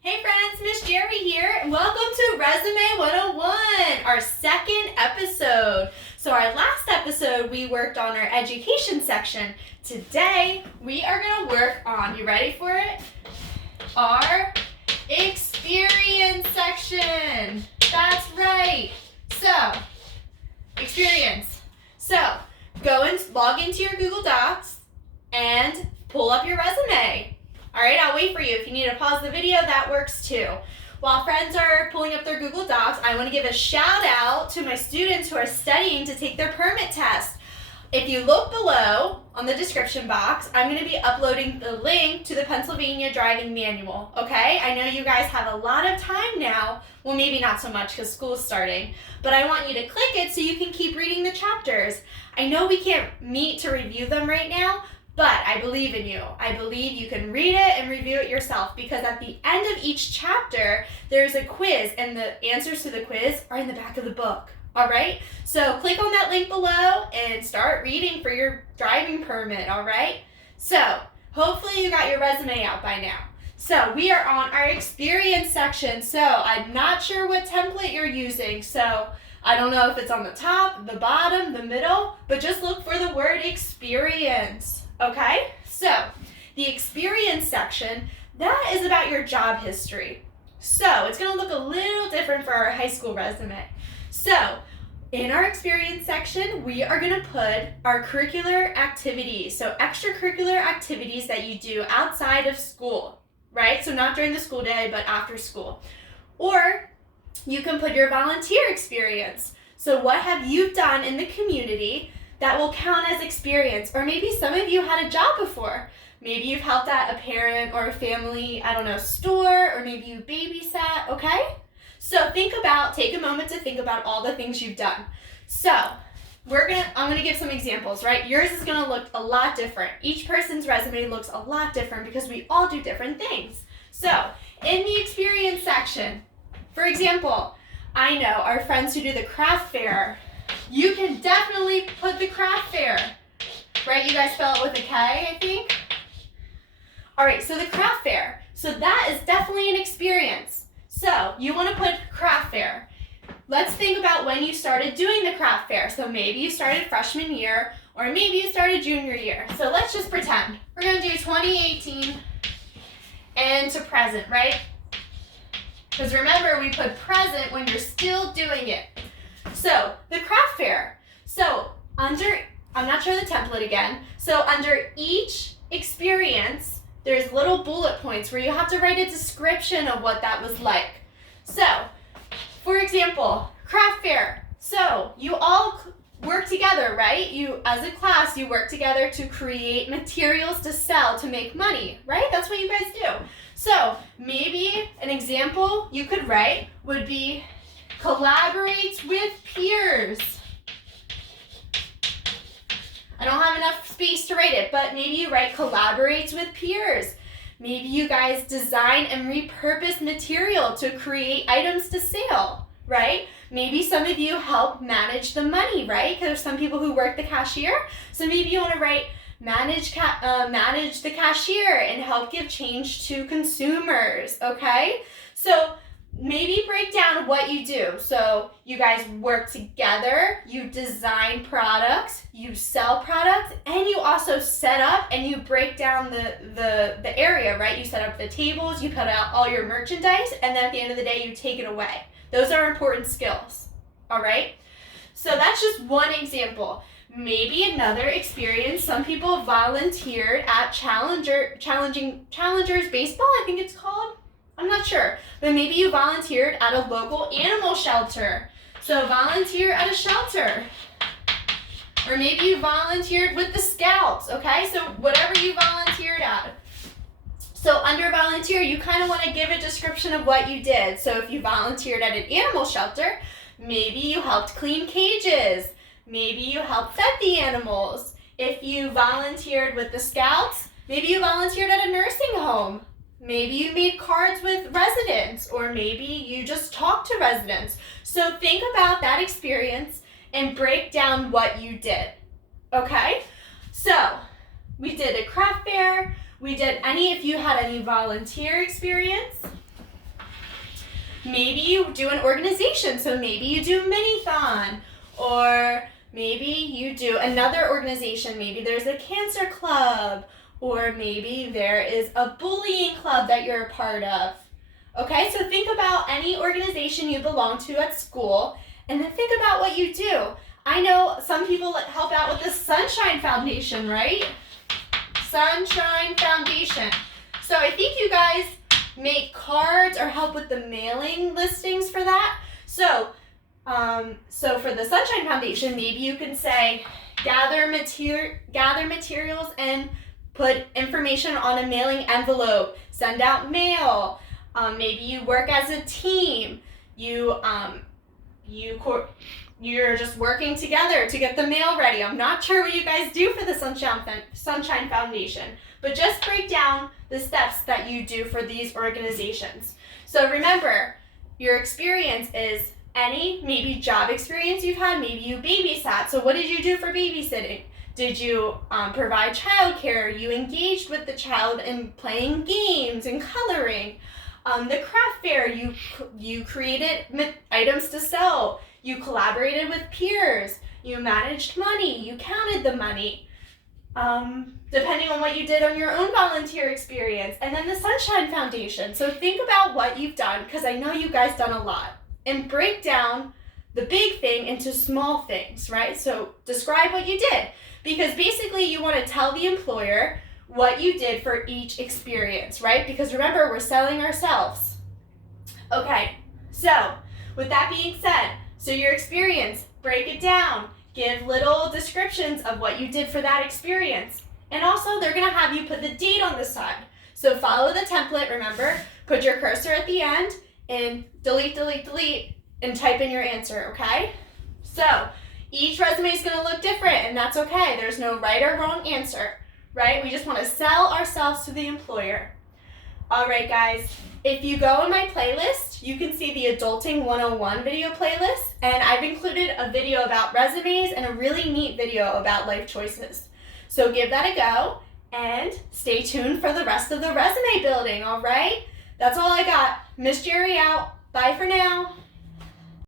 Hey friends, Miss Jerry here, and welcome to Resume 101, our second episode. So our last episode, we worked on our education section. Today, we are going to work on, you ready for it? Our experience section. That's right. So, experience. So, go and log into your Google Docs and pull up your resume. All right, I'll wait for you. If you need to pause the video, that works too. While friends are pulling up their Google Docs, I want to give a shout out to my students who are studying to take their permit test. If you look below on the description box, I'm going to be uploading the link to the Pennsylvania Driving Manual, okay? I know you guys have a lot of time now. Well, maybe not so much because school's starting, but I want you to click it so you can keep reading the chapters. I know we can't meet to review them right now, but I believe in you. I believe you can read it and review it yourself because at the end of each chapter, there's a quiz and the answers to the quiz are in the back of the book. All right? So click on that link below and start reading for your driving permit, all right? So hopefully you got your resume out by now. So we are on our experience section. So I'm not sure what template you're using. So I don't know if it's on the top, the bottom, the middle, but just look for the word experience. Okay, so the experience section, that is about your job history. So it's going to look a little different for our high school resume. So in our experience section, we are going to put our curricular activities, so extracurricular activities that you do outside of school, right? So not during the school day, but after school. Or you can put your volunteer experience. So what have you done in the community that will count as experience? Or maybe some of you had a job before. Maybe you've helped at a parent or a family, store, or maybe you babysat, okay? So take a moment to think about all the things you've done. So I'm gonna give some examples, right? Yours is gonna look a lot different. Each person's resume looks a lot different because we all do different things. So in the experience section, for example, I know our friends who do the craft fair, you can definitely put the craft fair, right? You guys spell it with a K, I think. All right, so the craft fair. So that is definitely an experience. So you want to put craft fair. Let's think about when you started doing the craft fair. So maybe you started freshman year, or maybe you started junior year. So let's just pretend. We're going to do 2018 and to present, right? Because remember, we put present when you're still doing it. So, the craft fair. So, I'm not sure the template again. So, under each experience, there's little bullet points where you have to write a description of what that was like. So, for example, craft fair. So, you all work together, right? As a class, you work together to create materials to sell to make money, right? That's what you guys do. So, maybe an example you could write would be collaborates with peers. I don't have enough space to write it, but maybe you write collaborates with peers. Maybe you guys design and repurpose material to create items to sell, right? Maybe some of you help manage the money, right? Because there's some people who work the cashier. So maybe you want to write manage the cashier and help give change to consumers, okay? So maybe break down what you do. So you guys work together, you design products, you sell products, and you also set up and you break down the area, right? You set up the tables, you put out all your merchandise, and then at the end of the day, you take it away. Those are important skills, all right? So that's just one example. Maybe another experience, some people volunteered at Challengers Baseball, I think it's called. I'm not sure, but maybe you volunteered at a local animal shelter. So volunteer at a shelter. Or maybe you volunteered with the Scouts, okay? So whatever you volunteered at. So under volunteer, you kind of want to give a description of what you did. So if you volunteered at an animal shelter, maybe you helped clean cages. Maybe you helped fed the animals. If you volunteered with the Scouts, maybe you volunteered at a nursing home. Maybe you made cards with residents, or maybe you just talked to residents. So think about that experience and break down what you did, okay? So we did a craft fair. We did if you had any volunteer experience, maybe you do an organization, so maybe you do Minithon, or maybe you do another organization, maybe there's a cancer club, or maybe there is a bullying club that you're a part of. Okay, so think about any organization you belong to at school, and then think about what you do. I know some people help out with the Sunshine Foundation, right? Sunshine Foundation. So I think you guys make cards or help with the mailing listings for that. So for the Sunshine Foundation, maybe you can say gather materials and put information on a mailing envelope, send out mail. Maybe you work as a team. You're just working together to get the mail ready. I'm not sure what you guys do for the Sunshine Foundation, but just break down the steps that you do for these organizations. So remember, your experience is any maybe job experience you've had. Maybe you babysat. So what did you do for babysitting? Did you provide childcare? You engaged with the child in playing games and coloring. The craft fair, you created items to sell. You collaborated with peers. You managed money. You counted the money. Depending on what you did on your own volunteer experience. And then the Sunshine Foundation. So think about what you've done, because I know you guys done a lot. And break down the big thing into small things, right? So describe what you did. Because basically you want to tell the employer what you did for each experience, right? Because remember, we're selling ourselves. Okay, so with that being said, so your experience, break it down. Give little descriptions of what you did for that experience. And also, they're going to have you put the date on the side. So follow the template, remember, put your cursor at the end and delete, and type in your answer, okay? So each resume is going to look different, and that's okay. There's no right or wrong answer, right? We just want to sell ourselves to the employer. All right, guys, if you go in my playlist, you can see the Adulting 101 video playlist, and I've included a video about resumes and a really neat video about life choices. So give that a go, and stay tuned for the rest of the resume building, all right? That's all I got. Miss Jerry out. Bye for now.